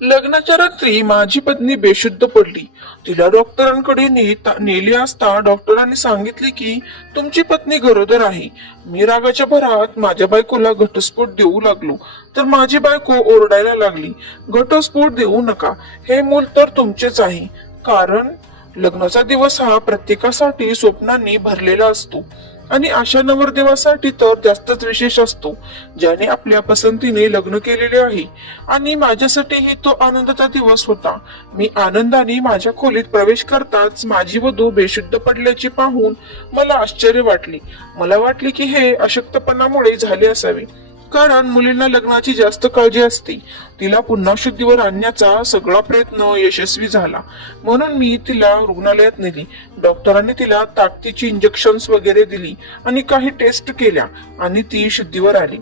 लग्नाच्या रात्री माझी पत्नी बेशुद्ध पडली. तिला डॉक्टरांकडे नेले असता डॉक्टरांनी सांगितले की तुमची पत्नी गरोदर आहे. मी रागाच्या भरात माझ्या बायकोला घटस्फोट देऊ लागलो तर माझी बायको ओरडायला लागली, घटस्फोट देऊ नका, हे मूल तर तुमचेच आहे. कारण लग्नाचा दिवस हा प्रत्येकासाठी स्वप्नांनी भरलेला असतो आणि अशा नवरदेवासाठी तर जास्तच विशेष असतो ज्याने आपल्या पसंतीने लग्न केलेले आहे. आणि माझ्यासाठीही तो आनंदाचा दिवस होता. मी आनंदाने माझ्या खोलीत प्रवेश करताच माझी वधू बेशुद्ध पडल्याचे पाहून मला आश्चर्य वाटले. मला वाटले की हे अशक्तपणामुळे झाले असावे, कारण मुलींना लग्नाची जास्त काळजी असते. तिला पुन्हा शुद्धीवर आणण्याचा सगळा प्रयत्न यशस्वी झाला, म्हणून मी तिला रुग्णालयात नेली. डॉक्टरांनी तिला ताकदीची इंजेक्शन्स वगैरे दिली आणि काही टेस्ट केल्या आणि ती शुद्धीवर आली.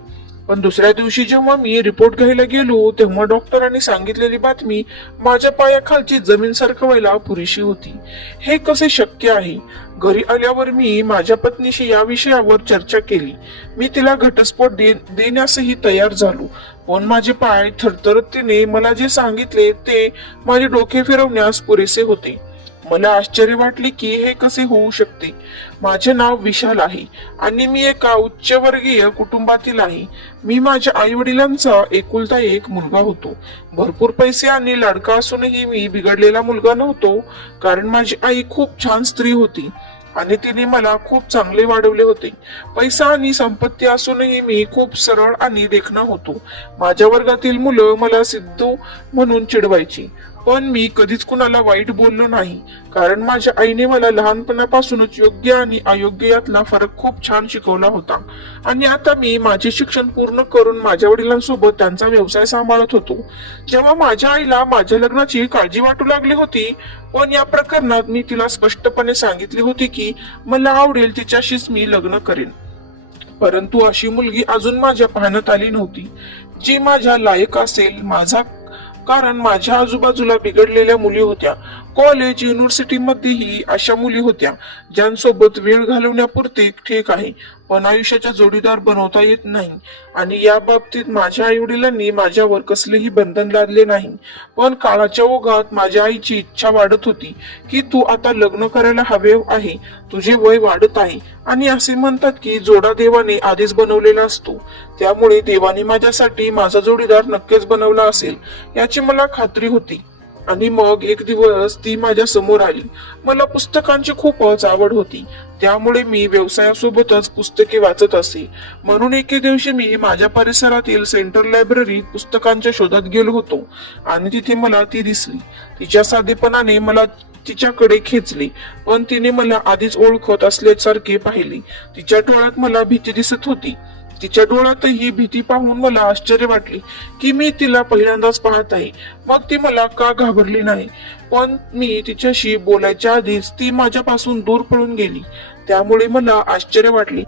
पण दुसऱ्या दिवशी जेव्हा मी रिपोर्ट घ्यायला गेलो तेव्हा डॉक्टरांनी सांगितलेली बातमी माझ्या पायाखालची जमीन सरकवायला पुरेशी होती. हे कसे शक्य आहे? घरी आल्यावर मी माझ्या पत्नीशी या विषयावर चर्चा केली. मी तिला घटस्फोट देण्यासही तयार झालो, पण माझे पाय थरथरतीने मला जे सांगितले ते माझे डोके फिरवण्यास पुरेसे होते. मला आश्चर्य वाटले की हे कसे होऊ शकते. माझे नाव विशाल आहे आणि मी एका उच्चवर्गीय कुटुंबातील आहे. मी माझ्या आई वडिलांचा एकुलता एक मुलगा होतो. भरपूर पैसे आणि लाडका असूनही मी बिघडलेला मुलगा नव्हतो, कारण माझी आई खूप छान स्त्री होती आणि तिने मला खूप चांगले वाढवले होते. पैसा आणि संपत्ती असूनही मी खूप सरळ आणि देखणा होतो. माझ्या वर्गातील मुलं मला सिद्धू म्हणून चिडवायची, पण मी कधीच कुणाला वाईट बोललो नाही, कारण माझ्या आईने मला लहानपणापासूनच योग्य आणि अयोग्य यातला फरक खूप छान शिकवला होता. आणि आता मी माझे शिक्षण पूर्ण करून माझ्या वडिलांसोबत त्यांचा व्यवसाय सांभाळत होतो. जेव्हा माझ्या आईला माझ्या लग्नाची काळजी वाटू लागली होती, पण या प्रकरणात मी तिला स्पष्टपणे सांगितले होते की मला आवडेल तिच्याशीच मी लग्न करेन. परंतु अशी मुलगी अजून माझ्या पाहण्यात आली नव्हती जी माझ्या लायक असेल. कारण माझ्या आजूबाजूला बिघडलेल्या मुली होत्या. कॉलेज, युनिव्हर्सिटीमध्येही अशा मुली होत्या ज्यांसोबत वेळ घालवण्यापुरते ठीक आहे, पण आयुष्याचा जोडीदार बनवता येत नाही. आणि या बाबतीत माझ्या आई वडिलांनी माझ्यावर कसलेही बंधन लादले नाही. पण काळाच्या ओघात माझ्या आईची इच्छा वाढत होती की तू आता लग्न करायला हवे आहे, तुझे वय वाढत आहे. आणि असे म्हणतात की जोडा देवाने आधीच बनवलेला असतो, त्यामुळे देवाने माझ्यासाठी माझा जोडीदार नक्कीच बनवला असेल याची मला खात्री होती. आणि मग एक दिवस ती माझ्या समोर आली. मला पुस्तकांची खूपच आवड होती, त्यामुळे मी व्यवसायासोबतच पुस्तके वाचत असे. म्हणून एके दिवशी मी माझ्या परिसरातील सेंट्रल लायब्ररीत पुस्तकांच्या शोधात गेलो होतो आणि तिथे मला ती दिसली. तिच्या साधेपणाने मला तिच्याकडे खेचले, पण तिने मला आधीच ओळखत असल्यासारखे पाहिले. तिच्या डोळ्यात मला भीती दिसत होती. तिच्या डोळ्यातही भीती पाहून मला आश्चर्य वाटले की मी तिला पहिल्यांदाच पाहत आहे. मग ती मला का घाबरली नाही, पण मी तिच्याशी बोलायच्या आधीच ती माझ्यापासून दूर पळून गेली. त्यामुळे मला आश्चर्य वाटले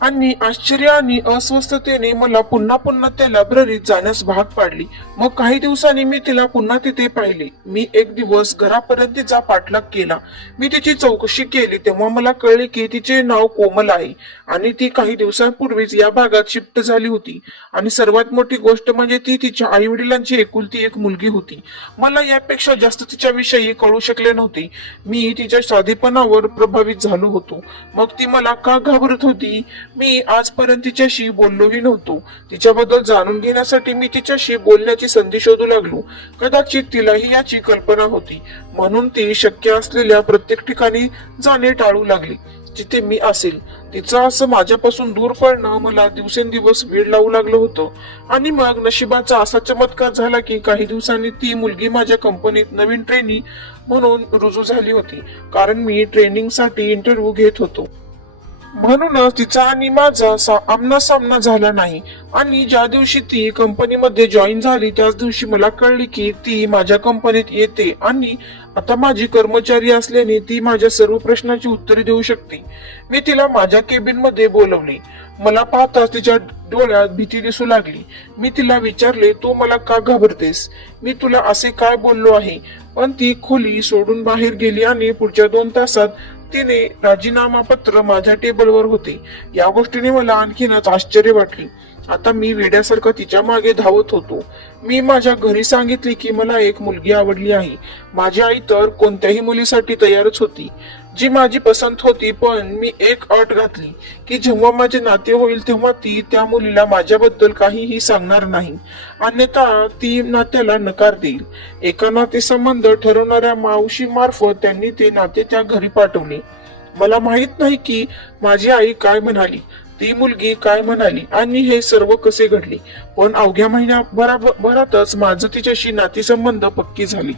आणि आश्चर्य आणि अस्वस्थतेने मला पुन्हा पुन्हा त्या लायब्ररीत जाण्यास भाग पाडली. मग काही दिवसांनी मी तिला पुन्हा तिथे पाहिले. मी एक दिवस घरापर्यंत तिचा पाठलाग केला. मी तिची चौकशी केली तेव्हा मला कळले की तिचे नाव कोमल आहे आणि ती काही दिवसांपूर्वीच या भागात शिफ्ट झाली होती. आणि सर्वात मोठी गोष्ट म्हणजे ती तिच्या आई वडिलांची एकुलती एक मुलगी होती. मला यापेक्षा जास्त तिच्याविषयी कळू शकले नव्हते. मी तिच्या साधेपणावर प्रभावित झालो होतो. मग ती मला का घाबरत होती? मी आजपर्यंत तिच्याशी बोललोही नव्हतो. तिच्याबद्दल जाणून घेण्यासाठी मी तिच्याशी बोलण्याची संधी शोधू लागलो. कदाचित तिलाही याची कल्पना होती, म्हणून ती शक्य असलेल्या प्रत्येक ठिकाणी जाणे टाळू लागली जिथे मी असेल. तिचं असं माझ्यापासून दूर पडणं मला दिवसेंदिवस वेळ लावू लागलं होतं. आणि मग नशिबाचा असा चमत्कार झाला की काही दिवसांनी ती मुलगी माझ्या कंपनीत नवीन ट्रेनी म्हणून रुजू झाली होती, कारण मी ट्रेनिंगसाठी इंटरव्ह्यू घेत होतो. म्हणूनच तिचा आणि माझा आमना सामना झाला नाही. आणि ज्या दिवशी ती कंपनीमध्ये जॉईन झाली त्याच दिवशी मला कळले की ती माझ्या कंपनीत येते आणि आता माझी कर्मचारी असल्याने ती माझ्या सर्व प्रश्नांची उत्तरे देऊ शकते. मी तिला माझ्या केबिन मध्ये बोलवले. मला पाहताच तिच्या डोळ्यात भीती दिसू लागली. मी तिला विचारले, तू मला का घाबरतेस? मी तुला असे काय बोललो आहे? पण ती खोली सोडून बाहेर गेली आणि पुढच्या 2 तासात तिने राजीनामा पत्र माझ्या टेबलवर होते. या गोष्टीने मला आणखीनच आश्चर्य वाटले. आता मी वेड्यासारखा तिच्या मागे धावत होतो. मी माझ्या घरी सांगितले की मला एक मुलगी आवडली आहे. माझी आई तर कोणत्याही मुलीसाठी तयारच होती, जी माझी पसंत होती. पण मी एक अट घातली की जेव्हा माझे नाते होईल तेव्हा ती त्या मुलीला माझ्याबद्दल काहीही सांगणार नाही, अन्यथा ती नात्याला नकार देईल. एका नातेसंबंध ठरवणाऱ्या मावशी मार्फत त्यांनी ते नाते त्या घरी पाठवले. मला माहित नाही की माझी आई काय म्हणाली, ती मुलगी काय म्हणाली आणि हे सर्व कसे घडले. पण अवघ्या महिन्याभरातच माझं तिच्याशी नातेसंबंध पक्की झाली.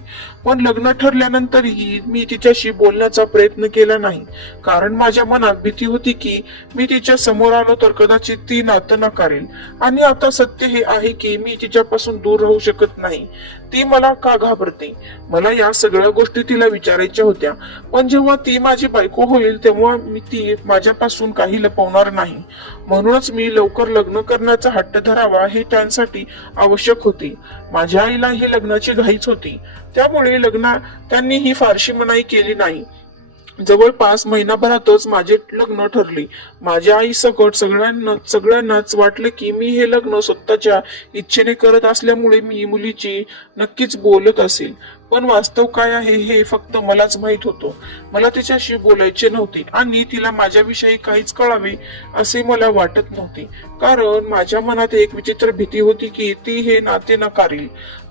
पण लग्न ठरल्यानंतरही मी तिच्याशी बोलण्याचा प्रयत्न केला नाही, कारण माझ्या मनात भीती होती की मी तिच्या समोर आलो तर कदाचित ती नातं नकारेल. आणि आता सत्य हे आहे की मी तिच्यापासून दूर राहू शकत नाही. ती मला का घाबरते? मला या सगळ्या गोष्टी तिला विचारायच्या होत्या. पण जेव्हा ती माझी बायको होईल तेव्हा ती माझ्यापासून काही लपवणार नाही. म्हणूनच मी लवकर लग्न करण्याचा हट्ट धरावा हे त्यांसाठी आवश्यक होते. माझ्या आईला ही लग्नाची घाईच होती, त्यामुळे त्यांनी ही फारशी मनाई केली नाही. जवळपास महिनाभरातच माझे लग्न ठरले. माझ्या आई सकट सगळ्यांनाच वाटलं की मी हे लग्न स्वतःच्या इच्छेने करत असल्यामुळे मी मुलीची नक्कीच बोलत असेल. पण वास्तव काय आहे हे फक्त मलाच माहित होतं. मला तिच्याशी बोलायचे नव्हते आणि तिला माझ्याविषयी काहीच कळावे असे मला वाटत नव्हते, कारण माझ्या मनात एक विचित्र भीती होती की ती हे नाते नकारेल.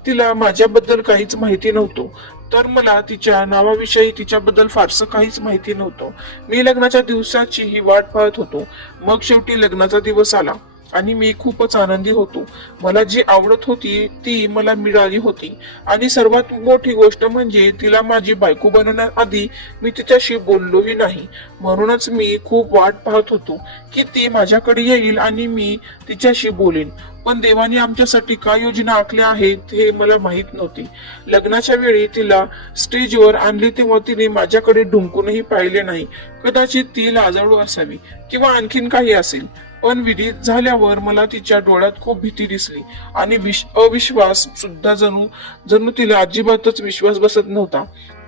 तिला माझ्याबद्दल काहीच माहिती नव्हतं, तर मला तिच्या नावाविषयी तिच्याबद्दल फारसं काहीच माहिती नव्हतं. मी लग्नाच्या दिवसाची ही वाट पाहत होतो. मग शेवटी लग्नाचा दिवस आला आणि मी खूपच आनंदी होतो. मला जी आवडत होती ती मला मिळाली होती आणि सर्वात मोठी गोष्ट म्हणजे तिला माझी बायको बनवण्याआधी मी तिच्याशी बोललोही नाही. म्हणूनच मी खूप वाट पाहत होतो की ती माझ्याकडे येईल आणि मी तिच्याशी बोलेन. पण देवाने आमच्यासाठी काय योजना आखल्या आहेत हे मला माहित नव्हती. लग्नाच्या वेळी तिला स्टेजवर आणली तेव्हा तिने माझ्याकडे डुंकूनही पाहिले नाही. कदाचित ती लाजाळू असावी किंवा आणखीन काही असेल. पण विधी झाल्यावर मला तिच्या डोळ्यात खूप भीती दिसली आणि अविश्वास सुद्धा. जणू तिला अजिबातच विश्वास बसत नव्हता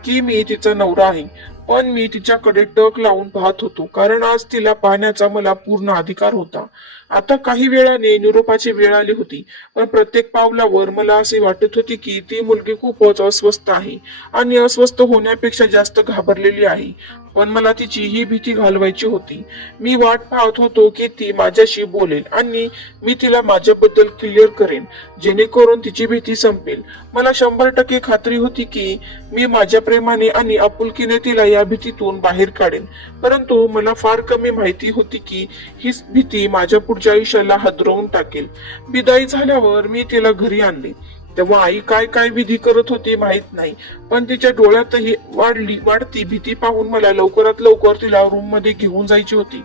की मी तिचा नवरा आहे. पण मी तिच्याकडे टक लावून पाहत होतो, कारण आज तिला पाहण्याचा मला पूर्ण अधिकार होता. आता काही वेळाने निरोपाची वेळ आली होती, पण प्रत्येक पावलावर मला असे वाटत होते की ती मुलगी खूपच अस्वस्थ आहे आणि अस्वस्थ होण्यापेक्षा जास्त घाबरलेली आहे. पण मला तिची ही भीती घालवायची होती. मी वाट पाहत होतो की ती माझ्याशी बोलेल आणि मी तिला माझ्याबद्दल क्लिअर करेन, जेणेकरून तिची भीती संपेल. मला 100% खात्री होती की मी माझ्या प्रेमाने आणि आपुलकीने तिला या भीतीतून बाहेर काढेन. परंतु मला फार कमी माहिती होती की ही भीती माझ्या पुढच्या आयुष्याला हादरवून टाकेल. विदाई झाल्यावर मी तिला घरी आणले. तेव्हा आई काय काय विधी करत होती माहित नाही, पण तिच्या डोळ्यातही वाढती भीती पाहून मला लवकरात लवकर तिला रूम मध्ये घेऊन जायची होती,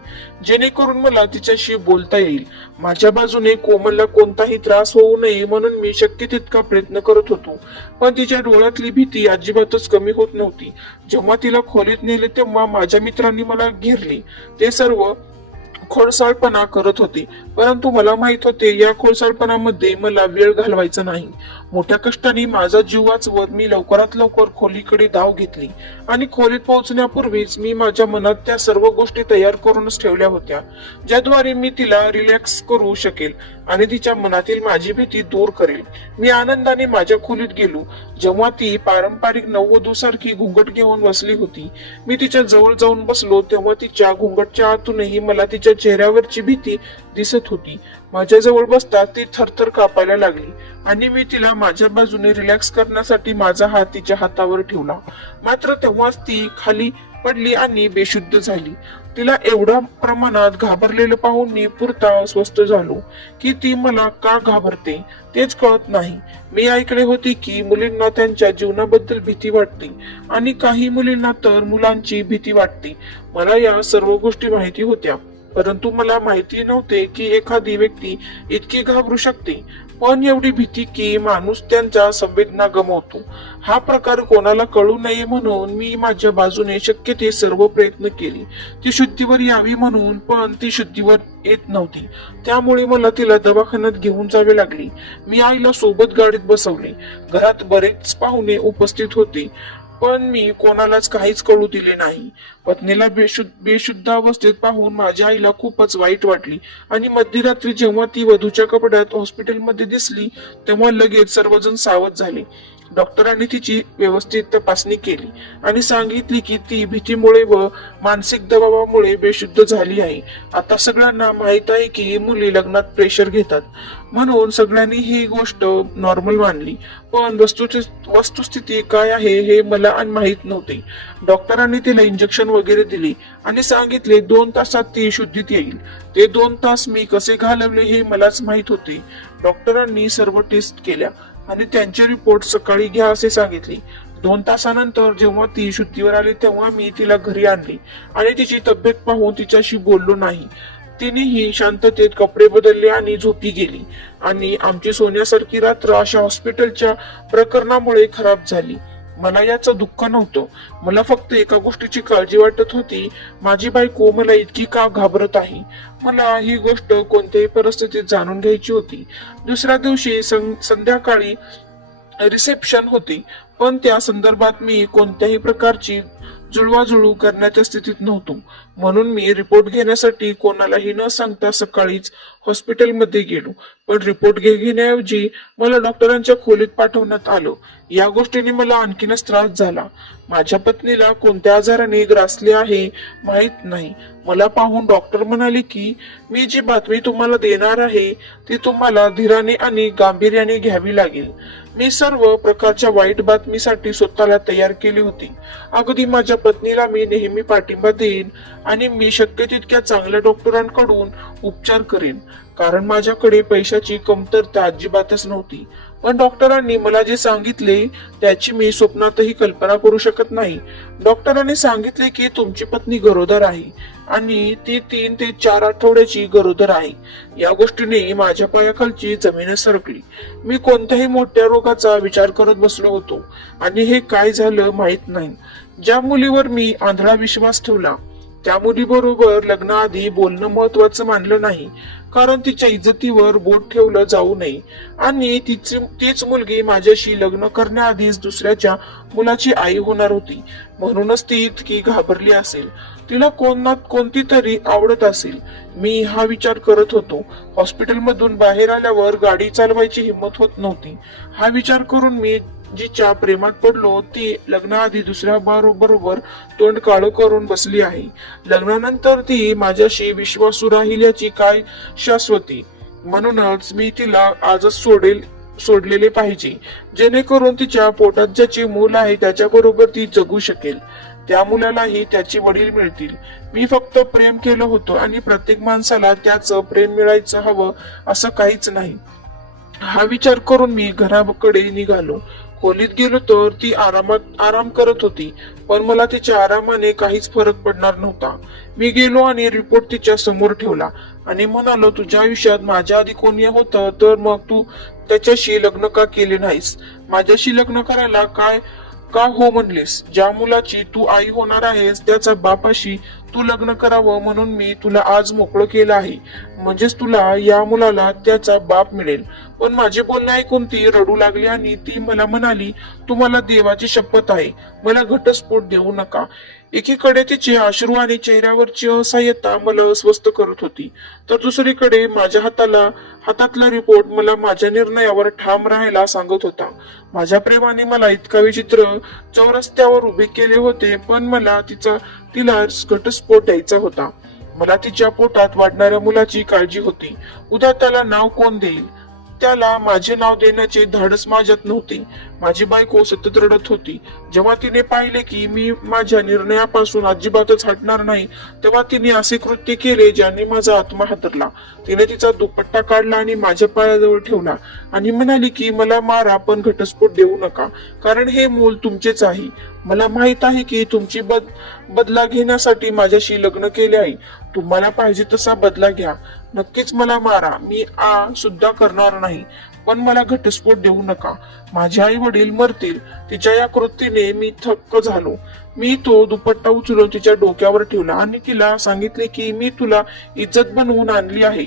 जेणेकरून मला तिच्याशी बोलता येईल. माझ्या बाजूने कोमलला कोणताही त्रास होऊ नये म्हणून मी शक्य तितका प्रयत्न करत होतो. पण तिच्या डोळ्यातली भीती अजिबातच कमी होत नव्हती. जेव्हा तिला खोलीत नेले तेव्हा माझ्या मित्रांनी मला घेरले. ते सर्व खोडसाळपणा करत होते, परंतु मला माहित होते या खोडसाळपणामध्ये मला वेळ घालवायचा नाही. मोठ्या कष्टाने माझा जीव वाचवत मी लवकरात लवकर खोलीकडे धाव घेतली आणि खोलीत पोहोचण्यापूर्वीच मी माझ्या मनात त्या सर्व गोष्टी तयार करूनच ठेवल्या होत्या, ज्याद्वारे मी तिला रिलॅक्स करू शकेल आणि तिच्या मनातील माझी भीती दूर करेल. मी आनंदाने माझ्या खोलीत गेलो. जेव्हा ती पारंपरिक नववधूसारखी घुंगट घेऊन बसली होती, मी तिच्या जवळ जाऊन बसलो तेव्हा तिच्या घुंगटच्या आतूनही मला तिच्या चेहऱ्यावरची भीती दिसत होती. माझ्या जवळ बसता ती थरथर कापायला लागली आणि मी तिला माझ्या बाजूने रिलॅक्स करण्यासाठी माझा हात तिच्या हातावर ठेवला. मात्र तेव्हाच ती खाली पडली आणि बेशुद्ध झाली. तिला एवढ्या प्रमाणात घाबरलेलं पाहून मी पुरता अस्वस्थ झालो की ती मला का घाबरते तेच कळत नाही. मी ऐकले होते की मुलींना त्यांच्या जीवनाबद्दल भीती वाटते आणि काही मुलींना तर मुलांची भीती वाटते. मला या सर्व गोष्टी माहिती होत्या, परंतु मला माहिती नव्हते की एखादी व्यक्ती इतकी घाबरू शकते. पण एवढी भीती की माणूस त्यांच्या संवेदना गमावतो. हा प्रकार कोणाला कळू नये म्हणून मी माझ्या बाजूने शक्य ते सर्व प्रयत्न केले. ती शुद्धीवर यावी म्हणून, पण ती शुद्धीवर येत नव्हती. त्यामुळे मला तिला दवाखान्यात घेऊन जावे लागले. मी आईला सोबत गाडीत बसवले. घरात बरेच पाहुणे उपस्थित होते. पण मी कोणालाच काहीच कळू दिले नाही. पत्नीला बेशुद्ध अवस्थेत पाहून माझ्या आईला खूपच वाईट वाटली आणि मध्यरात्री जेव्हा ती वधूच्या कपड्यात हॉस्पिटलमध्ये दिसली तेव्हा लगेच सर्वजण सावध झाले. डॉक्टरांनी तिची व्यवस्थित तपासणी केली आणि सांगितली की ती भीतीमुळे व मानसिक दबावामुळे बेशुद्ध झाली आहे. आता सगळ्यांना माहित आहे की मुली लग्नात प्रेशर घेतात, म्हणून सगळ्यांनी ही गोष्ट नॉर्मल मानली. पण वस्तुस्थिती काय आहे हे मला माहित नव्हते. डॉक्टरांनी तिला इंजेक्शन वगैरे दिली आणि सांगितले 2 तासात ती शुद्धीत येईल. ते 2 तास मी कसे घालवले हे मलाच माहित होते. डॉक्टरांनी सर्व टेस्ट केल्या आणि त्यांचे रिपोर्ट सकाळी घ्या असे सांगितले. 2 तासानंतर जेव्हा ती शुद्धीवर आली तेव्हा मी तिला घरी आणली आणि तिची तब्येत पाहून तिच्याशी बोललो नाही. तिनेही शांततेत कपडे बदलले आणि झोपी गेली आणि आमची सोन्यासारखी रात्र अशा हॉस्पिटलच्या प्रकरणामुळे खराब झाली. मला याचं दुःख नव्हतं. मला फक्त एका गोष्टीची काळजी वाटत होती, माझी बायको मला इतकी का घाबरत आहे. मला ही गोष्ट कोणत्याही परिस्थितीत जाणून घ्यायची होती. दुसऱ्या दिवशी संध्याकाळी रिसेप्शन होती, पण त्या संदर्भात मी कोणत्याही प्रकारची जुळवाजुळव करण्याच्या स्थितीत नव्हतो. म्हणून मी रिपोर्ट घेण्यासाठी कोणालाही न सांगता सकाळीच हॉस्पिटलमध्ये गेलो. पण रिपोर्ट घेण्याऐवजी मला डॉक्टरांच्या खोलीत पाठवण्यात आलं. या गोष्टीने मला आणखीनच त्रास झाला. माझ्या पत्नीला कोणत्या आजाराने ग्रासले आहे माहित नाही. मला पाहून डॉक्टर म्हणाले की मी जी बातमी तुम्हाला देणार आहे ती तुम्हाला धीराने आणि गांभीर्याने घ्यावी लागेल. मी सर्व प्रकारच्या वाईट बातमीसाठी स्वतःला तयार केली होती. अगदी माझ्या पत्नीला मी नेहमी पाठिंबा देईन आणि मी शक्य तितक्या चांगल्या डॉक्टरांकडून उपचार करेन, कारण माझ्याकडे पैशाची कमतरता अजिबातच नव्हती. पण डॉक्टरांनी मला जे सांगितले त्याची मी स्वप्नातही कल्पना करू शकत नाही. डॉक्टरांनी सांगितले की तुमची पत्नी गरोदर आहे आणि ती 3 ते 4 आठवड्याची गरोदर आहे. या गोष्टीने माझ्या पायाखालची जमीनच सरकली. मी कोणत्याही मोठ्या रोगाचा विचार करत बसलो होतो आणि हे काय झालं माहित नाही. ज्या मुलीवर मी आंधळा विश्वास ठेवला त्या मुलीबरोबर लग्नाआधी बोलणं महत्वाचं मानलं नाही, कारण तिच्या इज्जतीवर बोट ठेवलं जाऊ नये आणि तीच मुलगी माझ्याशी लग्न करण्याआधीच दुसऱ्याच्या मुलाची आई होणार होती. म्हणूनच ती इतकी घाबरली असेल. तिला कोणती तरी आवडत असेल. मी हा विचार करत होतो. हॉस्पिटलमधून बाहेर आल्यावर गाडी चालवायची हिंमत होत नव्हती. हा विचार करून मी जिच्या प्रेमात पडलो ती लग्नाआधी दुसऱ्या बरोबर तोंड काळं करून बसली आहे. लग्नानंतर ती माझ्याशी विश्वासू राहील याची काय शाश्वती. म्हणूनच मी तिला आजच सोडलेले पाहिजे, जेणेकरून तिच्या पोटात ज्याचे मूल आहे त्याच्याबरोबर ती जगू शकेल. त्या मुलालाही त्याचे वडील मिळतील. मी फक्त प्रेम केलं होतं आणि प्रत्येक माणसाला त्याचं प्रेम मिळायचं हवं असं काहीच नाही. हा विचार करून मी घराकडे निघालो. खोलीत गेलो तर ती आराम करत होती, पण मला तिच्या आरामाने काहीच फरक पडणार नव्हता. मी गेलो आणि रिपोर्ट तिच्या समोर ठेवला आणि म्हणालो, तुझ्या आयुष्यात माझ्या आधी कोणी होतं तर मग तू त्याच्याशी लग्न का केले नाहीस? माझ्याशी लग्न करायला का हो म्हणलीस? ज्या मुलाची तू आई होणार आहेस त्याचा बापाशी तू लग्न करावं म्हणून मी तुला आज मोकळं केलं आहे. म्हणजेच तुला या मुलाला त्याचा बाप मिळेल. पण माझे बोलणे ऐकून ती रडू लागली आणि ती मला म्हणाली, तुम्हाला देवाची शपथ आहे, मला घटस्फोट देऊ नका. एकीकडे तिचे अश्रू आणि चेहऱ्यावरची असहाय्यता मला अस्वस्थ करत होती, तर दुसरीकडे माझ्या हातातला रिपोर्ट मला माझ्या निर्णयावर ठाम राहायला सांगत होता. माझ्या प्रेमाने मला इतका विचित्र चौरस्त्यावर उभे केले होते, पण मला तिला घटस्फोट द्यायचा होता. मला तिच्या पोटात वाढणाऱ्या मुलाची काळजी होती. उद्या त्याला नाव कोण देईल? त्याला माझे नाव देण्याचे धाडस माझ्यात नव्हते. माझी बायको सतत रडत होती. जेव्हा तिने पाहिले की मी माझ्या निर्णयापासून अजिबातच हटणार नाही, तेव्हा तिने असे कृत्य केले ज्याने माझा आत्मा हादरला. तिने तिचा दुपट्टा काढला आणि माझ्या पायाजवळ ठेवला आणि म्हणाली की मला मारा पण घटस्फोट देऊ नका, कारण हे मूल तुमचेच आहे. मला माहित आहे की तुमची बदला घेण्यासाठी माझ्याशी लग्न केले आहे. तुम्हाला पाहिजे तसा बदला घ्या. नक्कीच मला मारा, मी सुद्धा करणार नाही, पण मला घटस्फोट देऊ नका. माझे आई वडील मरतील. तिच्या या कृतीने मी थक्क झालो. मी तो दुपट्टा उचलून तिच्या डोक्यावर ठेवला आणि तिला सांगितले की मी तुला इज्जत बनवून आणली आहे.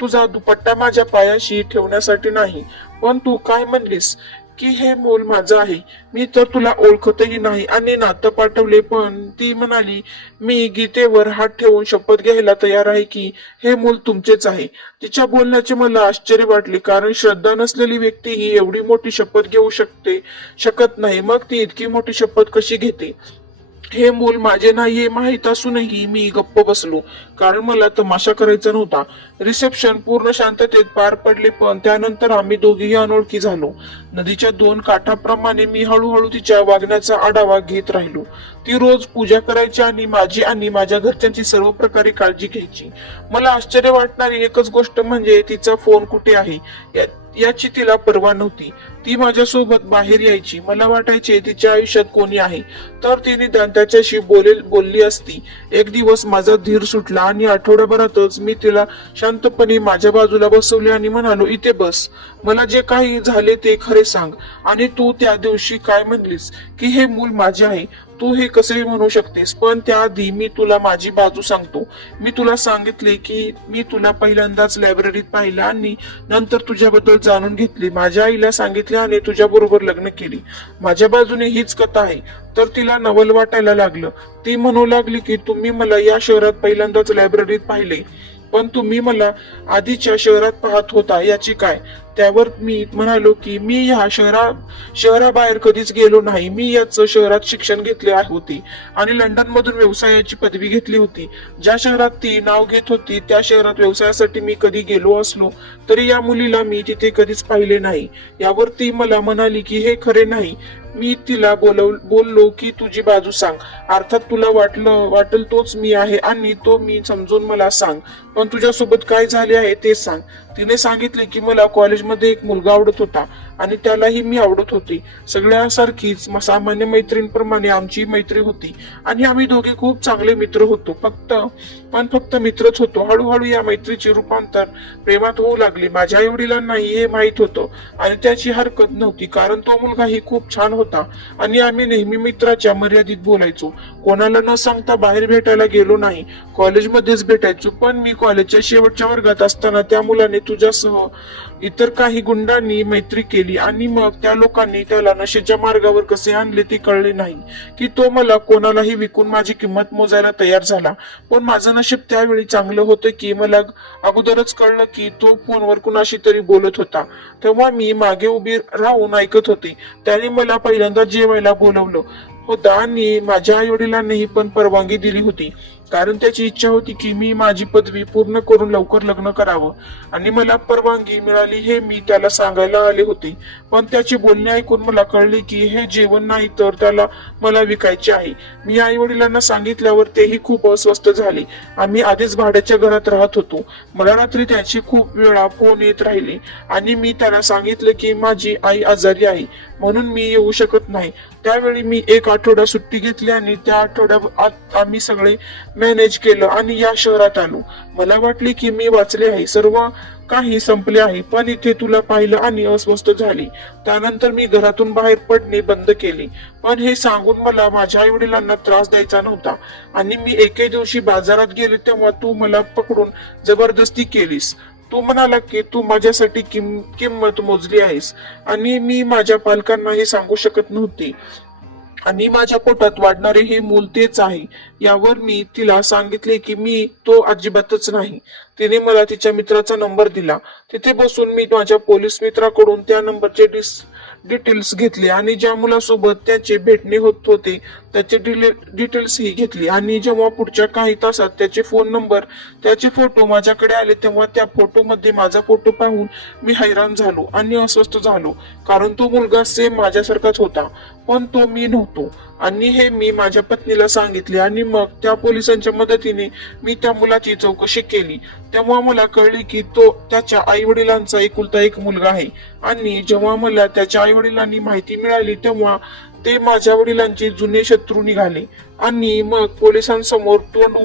तुझा दुपट्टा माझ्या पायाशी ठेवण्यासाठी नाही. पण तू काय म्हणलीस की हे मूल माझं आहे. मी तर तुला ओळखतही नाही आणि नातं पाठवले, पण ती म्हणाली, मी गीतेवर हात ठेवून शपथ घ्यायला तयार आहे की हे मूल तुमचेच आहे. तिच्या बोलण्याचे मला आश्चर्य वाटले, कारण श्रद्धा नसलेली व्यक्ती ही एवढी मोठी शपथ घेऊ शकत नाही. मग ती इतकी मोठी शपथ कशी घेते? हे मूल माझे नाहीये माहीत असूनही मी गप्प बसलो, कारण मला तमाशा करायचा नव्हता. रिसेप्शन पूर्ण शांततेत पार पडले, पण त्यानंतर आम्ही दोघेही अनोळखी झालो. नदीच्या दोन काठाप्रमाणे मी हळूहळू तिच्या वागण्याचा आढावा घेत राहिलो. ती रोज पूजा करायची आणि माझी आणि माझ्या घरच्यांची सर्व प्रकारे काळजी घ्यायची. मला आश्चर्य वाटणारी एकच गोष्ट म्हणजे तिचा फोन कुठे आहे याची तिला पर्वा नव्हती. ती माझ्यासोबत बाहेर यायची. मला वाटायचे तिच्या आयुष्यात कोणी आहे तर ती निदान त्याच्याशी बोलली असती. एक दिवस माझा धीर सुटला आणि आठवड्याभरातच मी तिला शांतपणे माझ्या बाजूला बसवले आणि म्हणालो, इथे बस. मला जे काही झाले ते खरे सांग. आणि तू त्या दिवशी काय म्हणलीस की हे मूल माझे आहे, तू हे कसे म्हणू शकतेस? पण त्याआधी मी तुला माझी बाजू सांगतो. मी तुला सांगितले की मी तुला पहिल्यांदाच लायब्ररीत पाहिलं आणि नंतर तुझ्याबद्दल जाणून घेतले. माझ्या आईला सांगितले आणि तुझ्या बरोबर लग्न केली. माझ्या बाजूने हीच कथा आहे. तर तिला नवल वाटायला लागलं. ती म्हणू लागली की तुम्ही मला या शहरात पहिल्यांदाच लायब्ररीत पाहिले, पण तुम्ही मला आधीच्या शहरात पाहत होता याची काय? त्यावर मी म्हणालो की मी ह्या शहराबाहेर कधीच गेलो नाही. मी याच शहरात शिक्षण घेतले होते आणि लंडन मधून व्यवसायाची पदवी घेतली होती. ज्या शहरात ती नाव घेत होती त्या शहरात व्यवसायासाठी मी कधी गेलो असलो तरी या मुलीला मी तिथे कधीच पाहिले नाही. यावर ती मला म्हणाली की हे खरे नाही. मी तिला बोललो की तुझी बाजू सांग. अर्थात तुला वाटेल तोच मी आहे आणि तो मी समजून मला सांग, पण तुझ्यासोबत काय झाले आहे ते सांग. तिने सांगितले की मला कॉलेजमध्ये एक मुलगा आवडत होता आणि त्यालाही मी आवडत होते. सगळ्यासारखीच सामान्य मैत्रीणप्रमाणे आमची मैत्री होती आणि आम्ही दोघे खूप चांगले मित्र होतो. फक्त मित्रच होतो. हळूहळू या मैत्रीचे रूपांतर प्रेमात होऊ लागले. माझ्या आई वडिलांनाही हे माहीत होतं आणि त्याची हरकत नव्हती, कारण तो मुलगाही खूप छान होता आणि आम्ही नेहमी मित्राच्या मर्यादित बोलायचो. कोणाला न सांगता बाहेर भेटायला गेलो नाही. कॉलेजमध्येच भेटायचो. पण मी कॉलेजच्या शेवटच्या वर्गात असताना त्या मुलाने तुझ्यासह इतर काही गुंडांनी मैत्री केली आणि मग त्या लोकांनी त्याला नशेच्या मार्गावर कसे आणले ते कळले नाही की तो मला कोणालाही विकून माझी किंमत मोजायला तयार झाला. पण माझं नशीब त्यावेळी चांगलं होतं की मला अगोदरच कळलं की तो फोनवर कुणाशी तरी बोलत होता. तेव्हा मी मागे उभी राहून ऐकत होते. त्याने मला पहिल्यांदा जेवायला बोलवलं होता आणि माझ्या आई वडिलांनीही पण परवानगी दिली होती, कारण त्याची इच्छा होती की मी माझी पदवी पूर्ण करून लवकर लग्न करावं आणि मला परवानगी मिळाली हे मी त्याला सांगायला आले होते. पण त्याचे बोलणे ऐकून मला कळले की हे जेवण नाही तर त्याला मला विकायचे आहे. मी आई वडिलांना सांगितल्यावर तेही खूप अस्वस्थ झाले. आम्ही आधीच भाड्याच्या घरात राहत होतो. मला रात्री त्याची खूप वेळा फोन येत राहिले आणि मी त्याला सांगितलं की माझी आई आजारी आहे म्हणून मी येऊ शकत नाही. त्यावेळी मी एक आठवडा सुट्टी घेतली आणि त्या आठवड्यात आम्ही सगळे मॅनेज केलं आणि या शहरात आलो. मला वाटले की मी वाचले आहे, सर्व काही संपले आहे, पण इथे तुला पाहिलं आणि अस्वस्थ झाली. त्यानंतर मी घरातून बाहेर पडणे बंद केले. पण हे सांगून मला माझ्या आई वडिलांना त्रास द्यायचा नव्हता आणि मी एके दिवशी बाजारात गेले तेव्हा तू मला पकडून जबरदस्ती केलीस. तू म्हणाला की तू माझ्यासाठी किंमत मोजली आहेस आणि मी माझ्या पालकांना हे सांगू शकत नव्हते आणि माझ्या पोटात वाढणारे हे मूल तेच आहे. यावर मी तिला सांगितले की मी तो अजिबातच नाही. तिने मला तिच्या मित्राचा नंबर दिला. तिथे बसून मी माझ्या पोलीस मित्राकडून त्या नंबरचे डिटेल्स घेतले आणि ज्या मुलासोबत त्याचे भेटणे होत होते त्याचे डिटेल्स ही घेतली. आणि जेव्हा पुढच्या काही तासात त्याचे फोन नंबर त्याचे फोटो माझ्याकडे आले तेव्हा त्या फोटोमध्ये माझा फोटो पाहून मी हैराण झालो आणि अस्वस्थ झालो, कारण तो मुलगा सेम माझ्यासारखाच होता पण तो मी नव्हतो. आणि हे मी माझ्या पत्नीला सांगितले आणि मग त्या पोलिसांच्या मदतीने मी त्या मुलाची चौकशी केली. तेव्हा मला कळले की तो त्याच्या आई वडिलांचा एकुलता एक मुलगा आहे. आणि जेव्हा मला त्याच्या आई वडिलांनी माहिती मिळाली तेव्हा ते माझ्या वडिलांचे जुने शत्रू निघाले आणि मग पोलिसांसमोर तोंड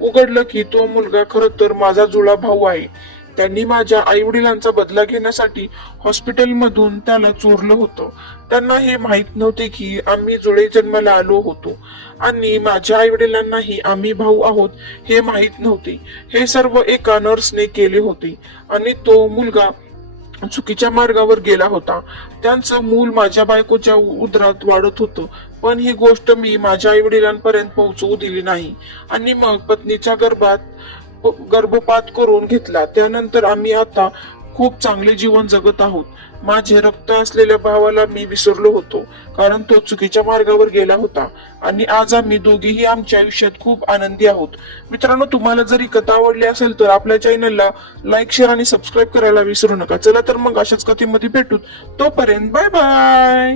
उघडलं की तो मुलगा खरं तर माझा जुळा भाऊ आहे. त्यांनी माझ्या आई वडिलांचा बदला घेण्यासाठी हॉस्पिटलमधून त्याला चोरलं होतं. त्यांना हे माहित नव्हते की आम्ही जुळे जन्माला आलो होतो आणि माझ्या आई वडिलांनाही आम्ही भाऊ आहोत हे माहित नव्हते. हे सर्व एका नर्सने केले होते आणि तो मुलगा चुकीच्या मार्गावर गेला होता. त्यांचं मूल माझ्या बायकोच्या उदरात वाढत होतं, पण ही गोष्ट मी माझ्या आई वडिलांपर्यंत पोहोचवू दिली नाही आणि मग पत्नीच्या गर्भपात करून घेतला. त्यानंतर आम्ही आता खूप चांगले जीवन जगत आहोत. माझे रक्त असलेल्या भावाला मी विसरलो होतो, कारण तो चुकीच्या मार्गावर गेला होता आणि आज आम्ही दोघेही आमच्या आयुष्यात खूप आनंदी आहोत. मित्रांनो, तुम्हाला जर ही कथा आवडली असेल तर आपल्या चॅनलला लाईक, शेअर आणि सबस्क्राईब करायला विसरू नका. चला तर मग अशाच कथेमध्ये भेटू. तोपर्यंत बाय बाय.